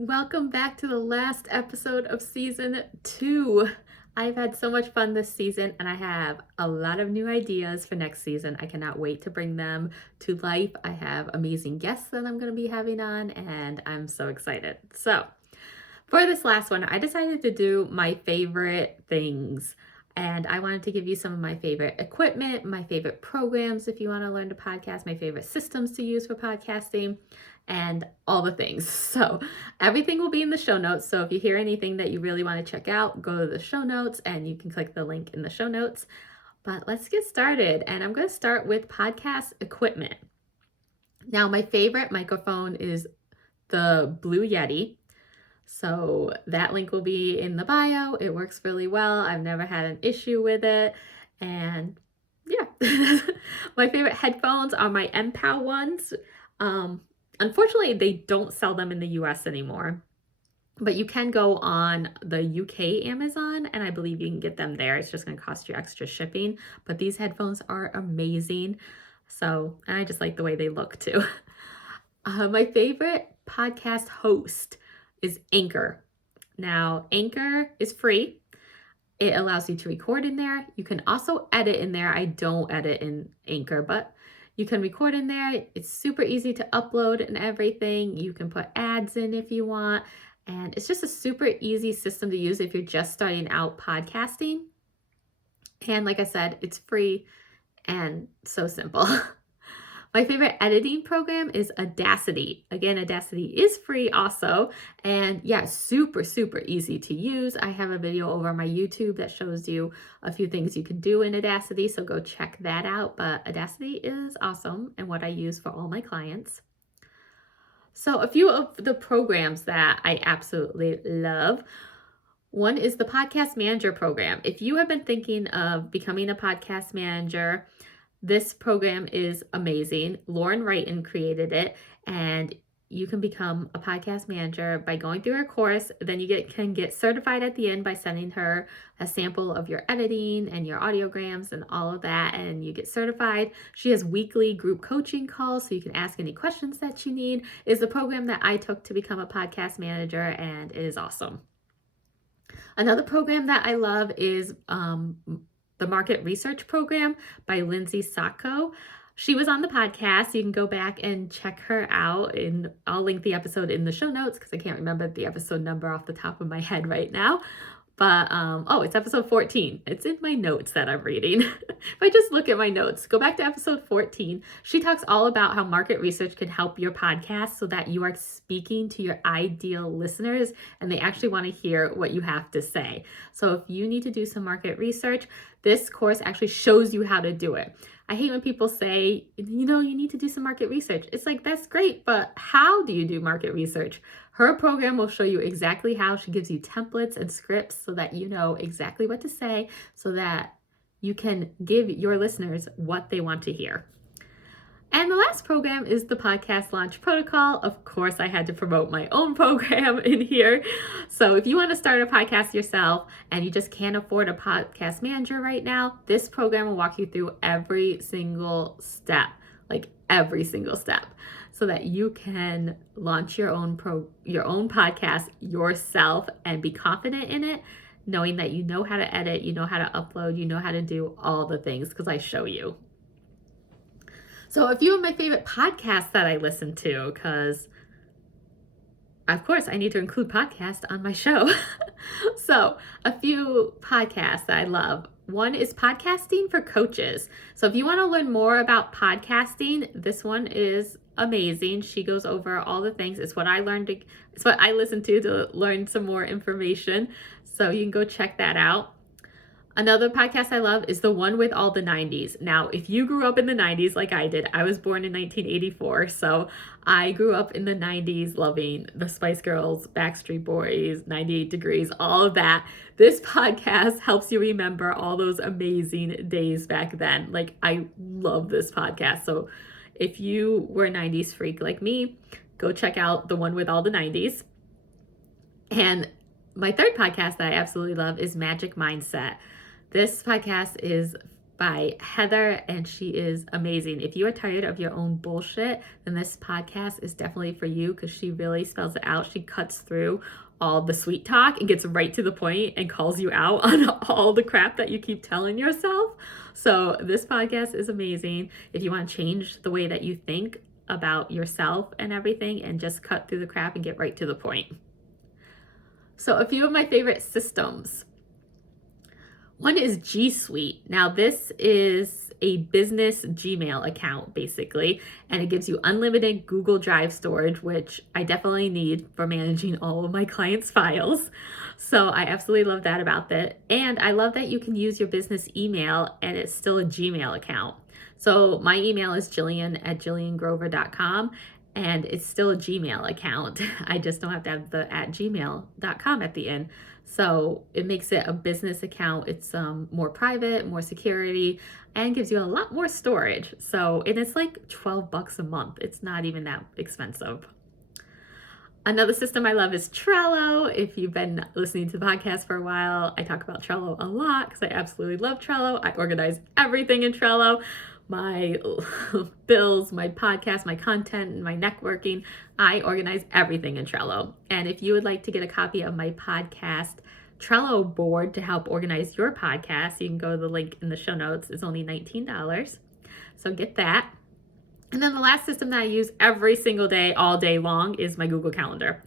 Welcome back to the last episode of season 2. I've had so much fun this season and I have a lot of new ideas for next season. I cannot wait to bring them to life. I have amazing guests that I'm going to be having on and I'm so excited. So, for this last one, I decided to do my favorite things. And I wanted to give you some of my favorite equipment, my favorite programs if you want to learn to podcast, my favorite systems to use for podcasting, and all the things. So everything will be in the show notes. So if you hear anything that you really want to check out, go to the show notes and you can click the link in the show notes. But let's get started. And I'm going to start with podcast equipment. Now, my favorite microphone is the Blue Yeti. So that link will be in the bio. It works really well. I've never had an issue with it. And yeah, my favorite headphones are my MPOW ones. Unfortunately, they don't sell them in the US anymore, but you can go on the UK Amazon and I believe you can get them there. It's just going to cost you extra shipping, but these headphones are amazing. So, and I just like the way they look too. My favorite podcast host is Anchor. Now, Anchor is free. It allows you to record in there. You can also edit in there. I don't edit in Anchor, but you can record in there. It's super easy to upload and everything. You can put ads in if you want. And it's just a super easy system to use if you're just starting out podcasting. And like I said, it's free and so simple. My favorite editing program is Audacity. Again, Audacity is free also. And yeah, super, super easy to use. I have a video over on my YouTube that shows you a few things you can do in Audacity. So go check that out. But Audacity is awesome and what I use for all my clients. So a few of the programs that I absolutely love. One is the Podcast Manager program. If you have been thinking of becoming a podcast manager, this program is amazing. Lauren Wrighton created it, and you can become a podcast manager by going through her course. Then you can get certified at the end by sending her a sample of your editing and your audiograms and all of that, and you get certified. She has weekly group coaching calls, so you can ask any questions that you need. It's the program that I took to become a podcast manager, and it is awesome. Another program that I love is the Market Research Program by Lindsay Sacco. She was on the podcast. You can go back and check her out, and I'll link the episode in the show notes because I can't remember the episode number off the top of my head right now. But, it's episode 14. It's in my notes that I'm reading. If I just look at my notes, go back to episode 14. She talks all about how market research can help your podcast so that you are speaking to your ideal listeners and they actually want to hear what you have to say. So if you need to do some market research, this course actually shows you how to do it. I hate when people say, you need to do some market research. It's like, that's great, but how do you do market research? Her program will show you exactly how. She gives you templates and scripts so that you know exactly what to say so that you can give your listeners what they want to hear. And the last program is the Podcast Launch Protocol. Of course, I had to promote my own program in here. So if you want to start a podcast yourself and you just can't afford a podcast manager right now, this program will walk you through every single step, so that you can launch your own podcast yourself and be confident in it, knowing that you know how to edit, you know how to upload, you know how to do all the things because I show you. So a few of my favorite podcasts that I listen to, because of course I need to include podcasts on my show. So a few podcasts that I love. One is Podcasting for Coaches. So if you want to learn more about podcasting, this one is amazing. She goes over all the things. It's what I listen to learn some more information. So you can go check that out. Another podcast I love is the one with all the 90s. Now, if you grew up in the 90s like I did, I was born in 1984, so I grew up in the 90s loving the Spice Girls, Backstreet Boys, 98 Degrees, all of that. This podcast helps you remember all those amazing days back then. Like, I love this podcast. So if you were a 90s freak like me, go check out the one with all the 90s. And my third podcast that I absolutely love is Magic Mindset. This podcast is by Heather, and she is amazing. If you are tired of your own bullshit, then this podcast is definitely for you because she really spells it out. She cuts through all the sweet talk and gets right to the point and calls you out on all the crap that you keep telling yourself. So this podcast is amazing. If you want to change the way that you think about yourself and everything and just cut through the crap and get right to the point. So a few of my favorite systems. One is G Suite. Now this is a business Gmail account basically, and it gives you unlimited Google Drive storage, which I definitely need for managing all of my clients' files. So I absolutely love that about that. And I love that you can use your business email and it's still a Gmail account. So my email is jillian@jilliangrover.com and it's still a Gmail account. I just don't have to have the @gmail.com at the end. So it makes it a business account. It's more private, more security, and gives you a lot more storage. So, and it's like $12 a month. It's not even that expensive. Another system I love is Trello. If you've been listening to the podcast for a while, I talk about Trello a lot because I absolutely love Trello. I organize everything in Trello. My bills, my podcast, my content, and my networking. I organize everything in Trello. And if you would like to get a copy of my podcast Trello board to help organize your podcast, you can go to the link in the show notes. It's only $19. So get that. And then the last system that I use every single day, all day long, is my Google Calendar.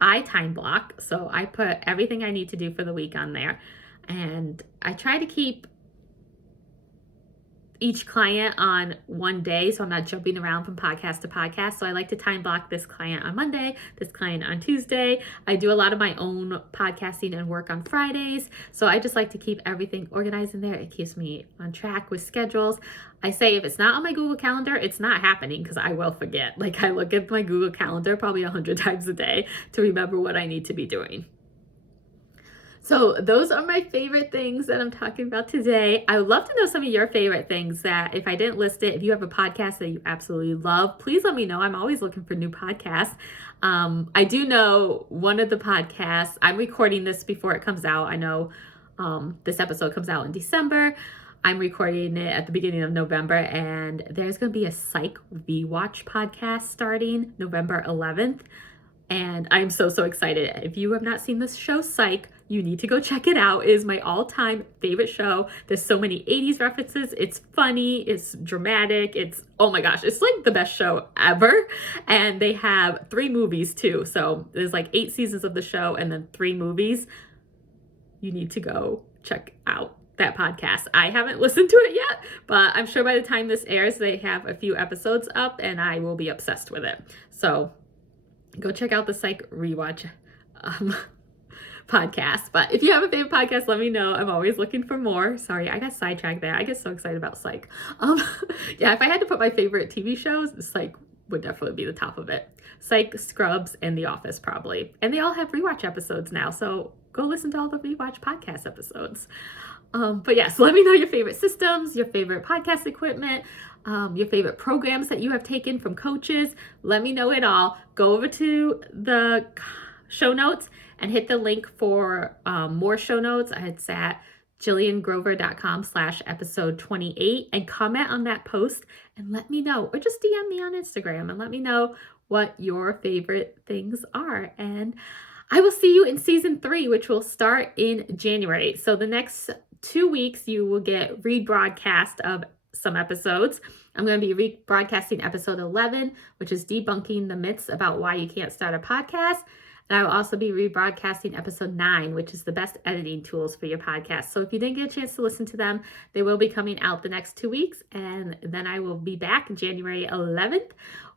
I time block, so I put everything I need to do for the week on there. And I try to keep each client on one day, so I'm not jumping around from podcast to podcast. So I like to time block this client on Monday, this client on Tuesday. I do a lot of my own podcasting and work on Fridays. So I just like to keep everything organized in there. It keeps me on track with schedules. I say if it's not on my Google Calendar, it's not happening because I will forget. Like I look at my Google Calendar probably 100 times a day to remember what I need to be doing. So those are my favorite things that I'm talking about today. I would love to know some of your favorite things that if I didn't list it, if you have a podcast that you absolutely love, please let me know. I'm always looking for new podcasts. I do know one of the podcasts, I'm recording this before it comes out. I know this episode comes out in December. I'm recording it at the beginning of November, and there's going to be a Psych rewatch podcast starting November 11th. And I'm so excited. If you have not seen this show, Psych, you need to go check it out. It is my all-time favorite show. There's so many 80s references. It's funny. It's dramatic. It's, oh my gosh, it's like the best show ever. And they have 3 movies too. So there's like 8 seasons of the show and then 3 movies. You need to go check out that podcast. I haven't listened to it yet, but I'm sure by the time this airs, they have a few episodes up and I will be obsessed with it. So go check out the Psych rewatch podcast. But if you have a favorite podcast, let me know. I'm always looking for more. Sorry, I got sidetracked there. I get so excited about Psych. Yeah, if I had to put my favorite TV shows, Psych would definitely be the top of it. Psych, Scrubs, and The Office probably. And they all have rewatch episodes now. So go listen to all the rewatch podcast episodes. But yes, let me know your favorite systems, your favorite podcast equipment, your favorite programs that you have taken from coaches. Let me know it all. Go over to the show notes and hit the link for more show notes. It's at jilliangrover.com/episode 28 and comment on that post and let me know, or just DM me on Instagram and let me know what your favorite things are. And I will see you in season 3, which will start in January. So the next 2 weeks, you will get rebroadcast of some episodes. I'm going to be rebroadcasting episode 11, which is debunking the myths about why you can't start a podcast. And I will also be rebroadcasting episode 9, which is the best editing tools for your podcast. So if you didn't get a chance to listen to them, they will be coming out the next 2 weeks. And then I will be back January 11th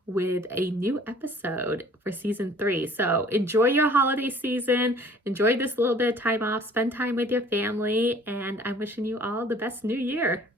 with a new episode for season 3. So enjoy your holiday season. Enjoy this little bit of time off. Spend time with your family. And I'm wishing you all the best new year.